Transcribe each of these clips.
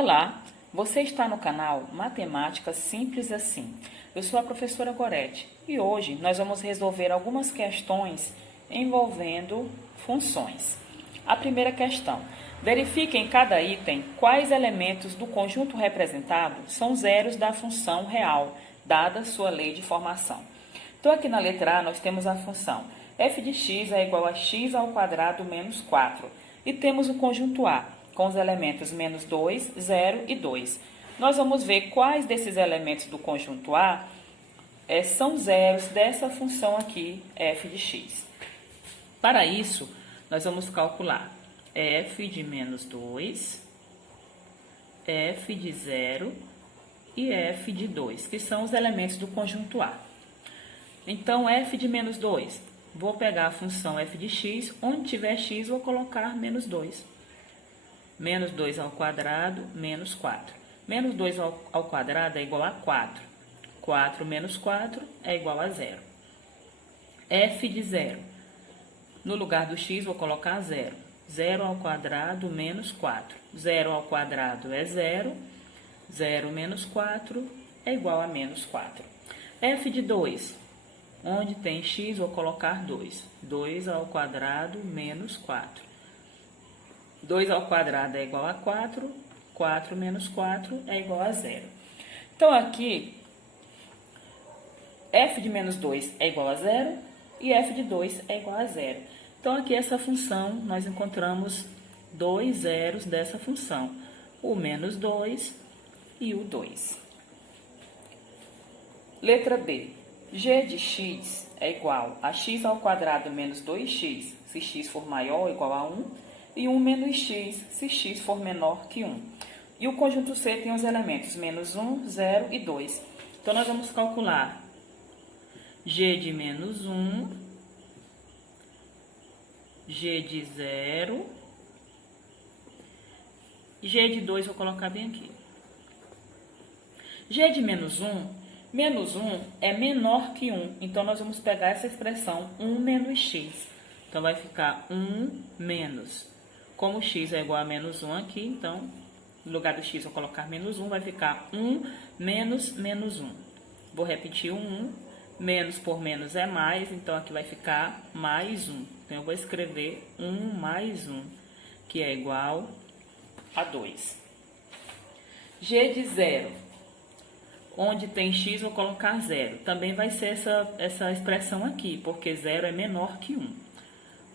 Olá, você está no canal Matemática Simples Assim. Eu sou a professora Gorete e hoje nós vamos resolver algumas questões envolvendo funções. A primeira questão: verifique em cada item quais elementos do conjunto representado são zeros da função real, dada sua lei de formação. Então, aqui na letra A nós temos a função f de x é igual a x ao quadrado menos 4 e temos o conjunto A com os elementos menos 2, 0 e 2. Nós vamos ver quais desses elementos do conjunto A são zeros dessa função aqui, f de x. Para isso, nós vamos calcular f de menos 2, f de 0 e f de 2, que são os elementos do conjunto A. Então, f de menos 2, vou pegar a função f de x, onde tiver x, vou colocar menos 2. Menos 2 ao quadrado, menos 4. Menos 2 ao quadrado é igual a 4. 4 menos 4 é igual a 0. f de 0. No lugar do x, vou colocar 0. 0 ao quadrado, menos 4. 0 ao quadrado é 0. 0 menos 4 é igual a menos 4. f de 2. Onde tem x, vou colocar 2. 2 ao quadrado, menos 4. 2 ao quadrado é igual a 4, 4 menos 4 é igual a 0. Então, aqui, f de menos 2 é igual a 0 e f de 2 é igual a 0. Então, aqui, essa função, nós encontramos dois zeros dessa função, o menos 2 e o 2. Letra B. g de x é igual a x ao quadrado menos 2x, se x for maior ou igual a 1, e 1 menos x, se x for menor que 1. E o conjunto C tem os elementos menos 1, 0 e 2. Então, nós vamos calcular g de menos 1, g de 0, g de 2, vou colocar bem aqui. g de menos 1 é menor que 1. Então, nós vamos pegar essa expressão 1 menos x. Então, vai ficar 1 menos. Como x é igual a menos 1 aqui, então, no lugar do x, vou colocar menos 1, vai ficar 1 menos menos 1. Vou repetir o 1, menos por menos é mais, então aqui vai ficar mais 1. Então, eu vou escrever 1 mais 1, que é igual a 2. g de 0. Onde tem x, vou colocar 0. Também vai ser essa expressão aqui, porque 0 é menor que 1.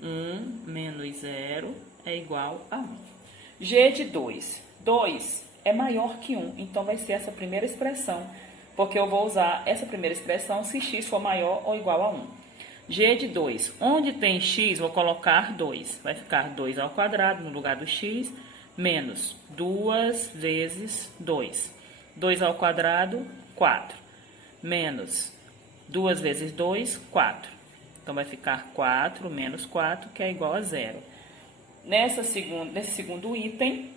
1 menos 0 é igual a 1. g de 2. 2 é maior que 1, então vai ser essa primeira expressão, porque eu vou usar essa primeira expressão se x for maior ou igual a 1. g de 2. Onde tem x, vou colocar 2. Vai ficar 2 ao quadrado no lugar do x, menos 2 vezes 2. 2 ao quadrado, 4. Menos 2 vezes 2, 4. Então, vai ficar 4 menos 4, que é igual a 0. Nesse segundo item,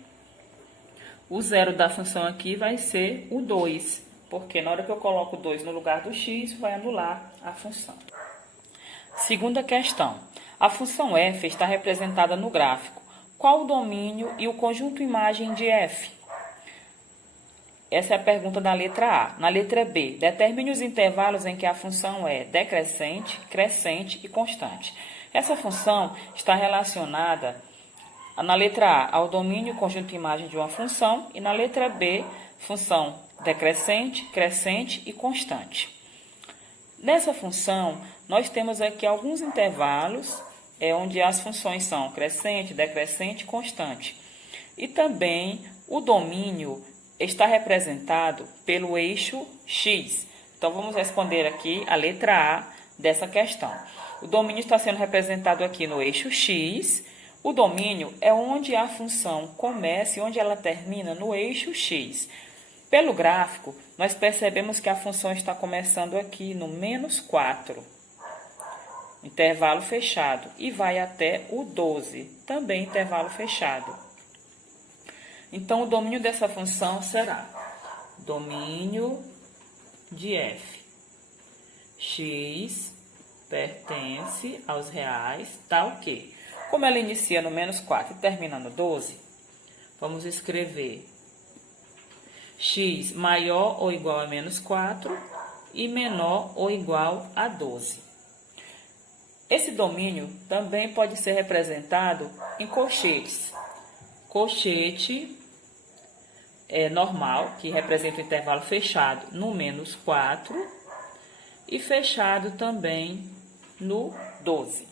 o zero da função aqui vai ser o 2, porque na hora que eu coloco 2 no lugar do x, vai anular a função. Segunda questão. A função f está representada no gráfico. Qual o domínio e o conjunto imagem de f? Essa é a pergunta da letra A. Na letra B, determine os intervalos em que a função é decrescente, crescente e constante. Essa função está relacionada, na letra A, ao domínio e conjunto imagem de uma função, e na letra B, função decrescente, crescente e constante. Nessa função, nós temos aqui alguns intervalos, onde as funções são crescente, decrescente e constante. E também o domínio está representado pelo eixo x. Então, vamos responder aqui a letra A dessa questão. O domínio está sendo representado aqui no eixo x. O domínio é onde a função começa e onde ela termina no eixo x. Pelo gráfico, nós percebemos que a função está começando aqui no menos 4, intervalo fechado, e vai até o 12, também intervalo fechado. Então, o domínio dessa função será domínio de f. X pertence aos reais, tal que, como ela inicia no menos 4 e termina no 12, vamos escrever x maior ou igual a menos 4 e menor ou igual a 12. Esse domínio também pode ser representado em colchetes. Colchete normal, que representa o intervalo fechado no menos 4 e fechado também no 12.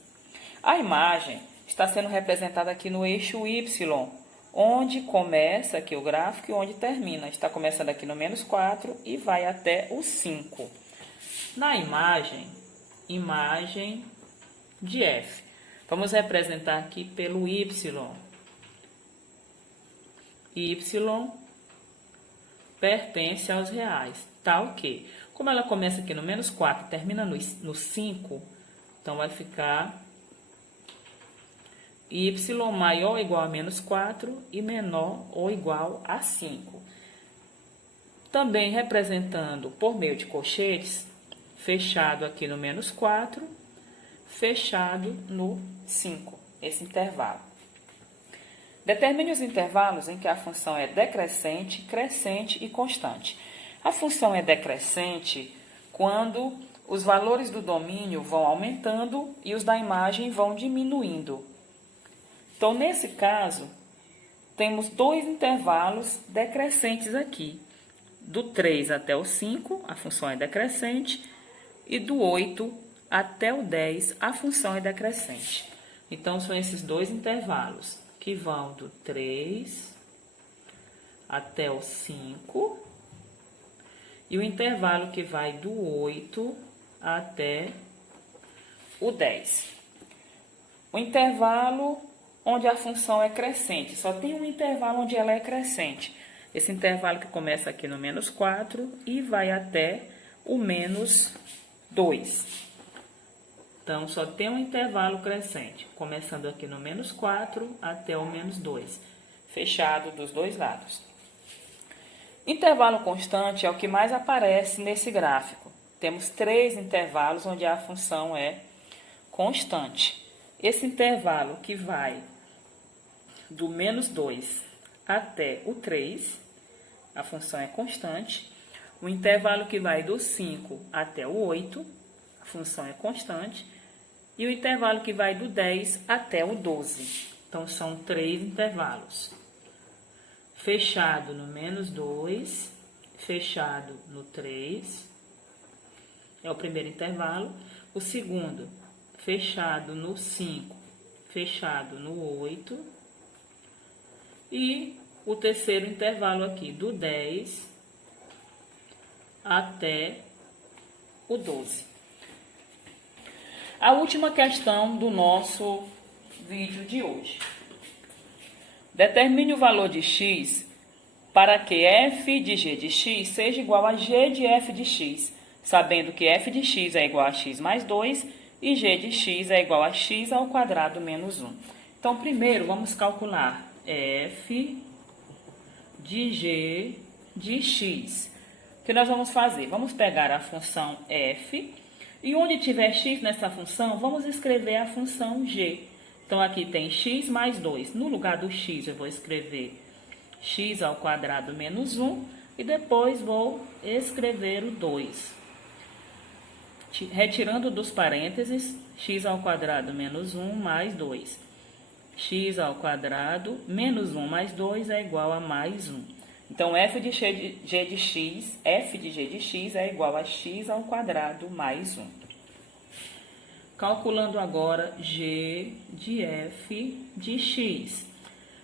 A imagem está sendo representada aqui no eixo Y, onde começa aqui o gráfico e onde termina. Está começando aqui no menos 4 e vai até o 5. Na imagem de F, vamos representar aqui pelo Y. Y pertence aos reais, tal que, como ela começa aqui no menos 4 e termina no 5, então vai ficar y maior ou igual a menos 4 e menor ou igual a 5. Também representando por meio de colchetes, fechado aqui no menos 4, fechado no 5, esse intervalo. Determine os intervalos em que a função é decrescente, crescente e constante. A função é decrescente quando os valores do domínio vão aumentando e os da imagem vão diminuindo. Então, nesse caso, temos dois intervalos decrescentes aqui. Do 3 até o 5, a função é decrescente, e do 8 até o 10, a função é decrescente. Então, são esses dois intervalos, que vão do 3 até o 5, e o intervalo que vai do 8 até o 10. O intervalo onde a função é crescente, só tem um intervalo onde ela é crescente. Esse intervalo que começa aqui no menos 4 e vai até o menos 2. Então, só tem um intervalo crescente, começando aqui no menos 4 até o menos 2, fechado dos dois lados. Intervalo constante é o que mais aparece nesse gráfico. Temos 3 intervalos onde a função é constante. Esse intervalo que vai do menos 2 até o 3, a função é constante. O intervalo que vai do 5 até o 8, a função é constante. E o intervalo que vai do 10 até o 12. Então, são 3 intervalos. Fechado no menos 2, fechado no 3, é o primeiro intervalo. O segundo, fechado no 5, fechado no 8. E o terceiro intervalo aqui, do 10 até o 12. A última questão do nosso vídeo de hoje. Determine o valor de x para que f de g de x seja igual a g de f de x, sabendo que f de x é igual a x mais 2 e g de x é igual a x ao quadrado menos 1. Então, primeiro, vamos calcular f de g de x. O que nós vamos fazer? Vamos pegar a função f e onde tiver x nessa função, vamos escrever a função g. Então, aqui tem x mais 2. No lugar do x, eu vou escrever x ao quadrado menos 1 e depois vou escrever o 2. Retirando dos parênteses, x ao quadrado menos 1 mais 2. X ao quadrado menos 1 mais 2 é igual a mais 1. Então, f de g de x é igual a x ao quadrado mais 1. Calculando agora g de f de x.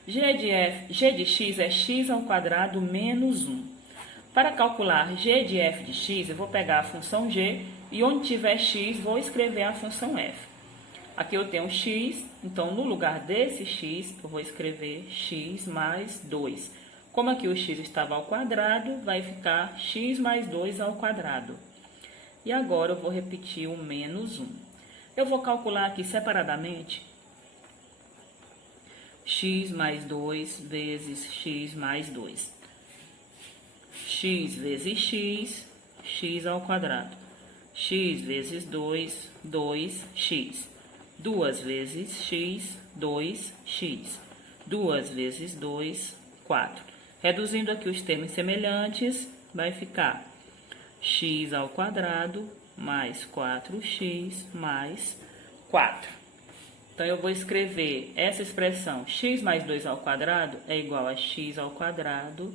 G de x é x ao quadrado menos 1. Para calcular g de f de x, eu vou pegar a função g e onde tiver x, vou escrever a função f. Aqui eu tenho x, então no lugar desse x, eu vou escrever x mais 2. Como aqui o x estava ao quadrado, vai ficar x mais 2 ao quadrado. E agora eu vou repetir o menos 1. Eu vou calcular aqui separadamente x mais 2 vezes x mais 2. X vezes x, x ao quadrado. X vezes 2, 2x. 2 vezes x, 2x. 2 vezes 2, 4. Reduzindo aqui os termos semelhantes, vai ficar x ao quadrado mais 4x mais 4. Então, eu vou escrever essa expressão x mais 2 ao quadrado é igual a x ao quadrado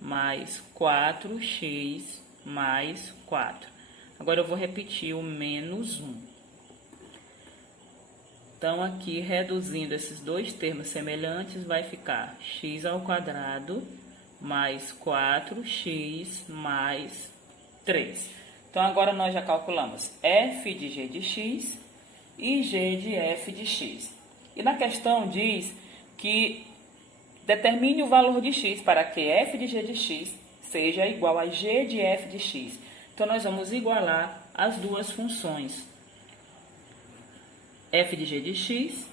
mais 4x mais 4. Agora, eu vou repetir o menos 1. Então, aqui, reduzindo esses dois termos semelhantes, vai ficar x ao quadrado mais 4x mais 3. Então, agora nós já calculamos f de g de x e g de f de x. E na questão diz que determine o valor de x para que f de g de x seja igual a g de f de x. Então, nós vamos igualar as duas funções, f de g de x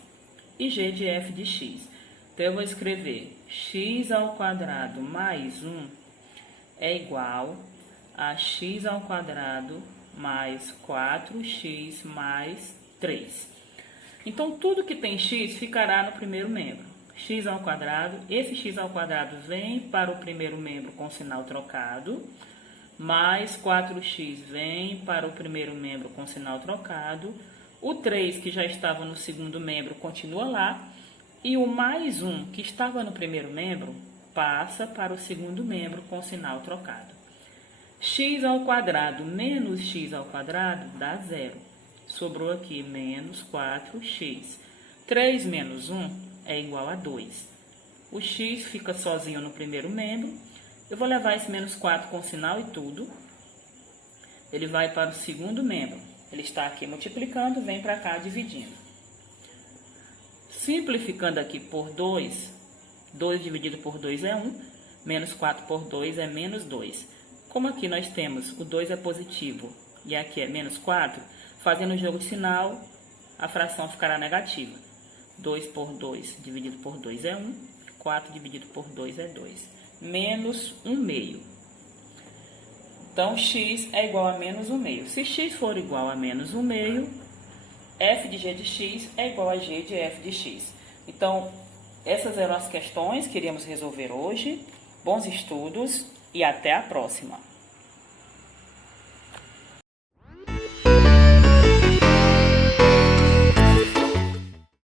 e g de f de x. Então, eu vou escrever x ao quadrado mais 1 é igual a x ao quadrado mais 4x mais 3. Então, tudo que tem x ficará no primeiro membro. X ao quadrado, esse x ao quadrado vem para o primeiro membro com sinal trocado, mais 4x vem para o primeiro membro com sinal trocado, o 3 que já estava no segundo membro continua lá, e o mais 1 que estava no primeiro membro passa para o segundo membro com sinal trocado. X ao quadrado menos x ao quadrado dá 0. Sobrou aqui menos 4x. 3 menos 1 é igual a 2. O x fica sozinho no primeiro membro. Eu vou levar esse menos 4 com sinal e tudo. Ele vai para o segundo membro. Ele está aqui multiplicando, vem para cá dividindo. Simplificando aqui por 2, 2 dividido por 2 é 1, menos 4 por 2 é menos 2. Como aqui nós temos o 2 é positivo e aqui é menos 4, fazendo o jogo de sinal, a fração ficará negativa. 2 por 2 dividido por 2 é 1, 4 dividido por 2 é 2. Menos 1 meio. Então, x é igual a menos 1 meio. Se x for igual a menos 1 meio, f de g de x é igual a g de f de x. Então, essas eram as questões que iríamos resolver hoje. Bons estudos e até a próxima!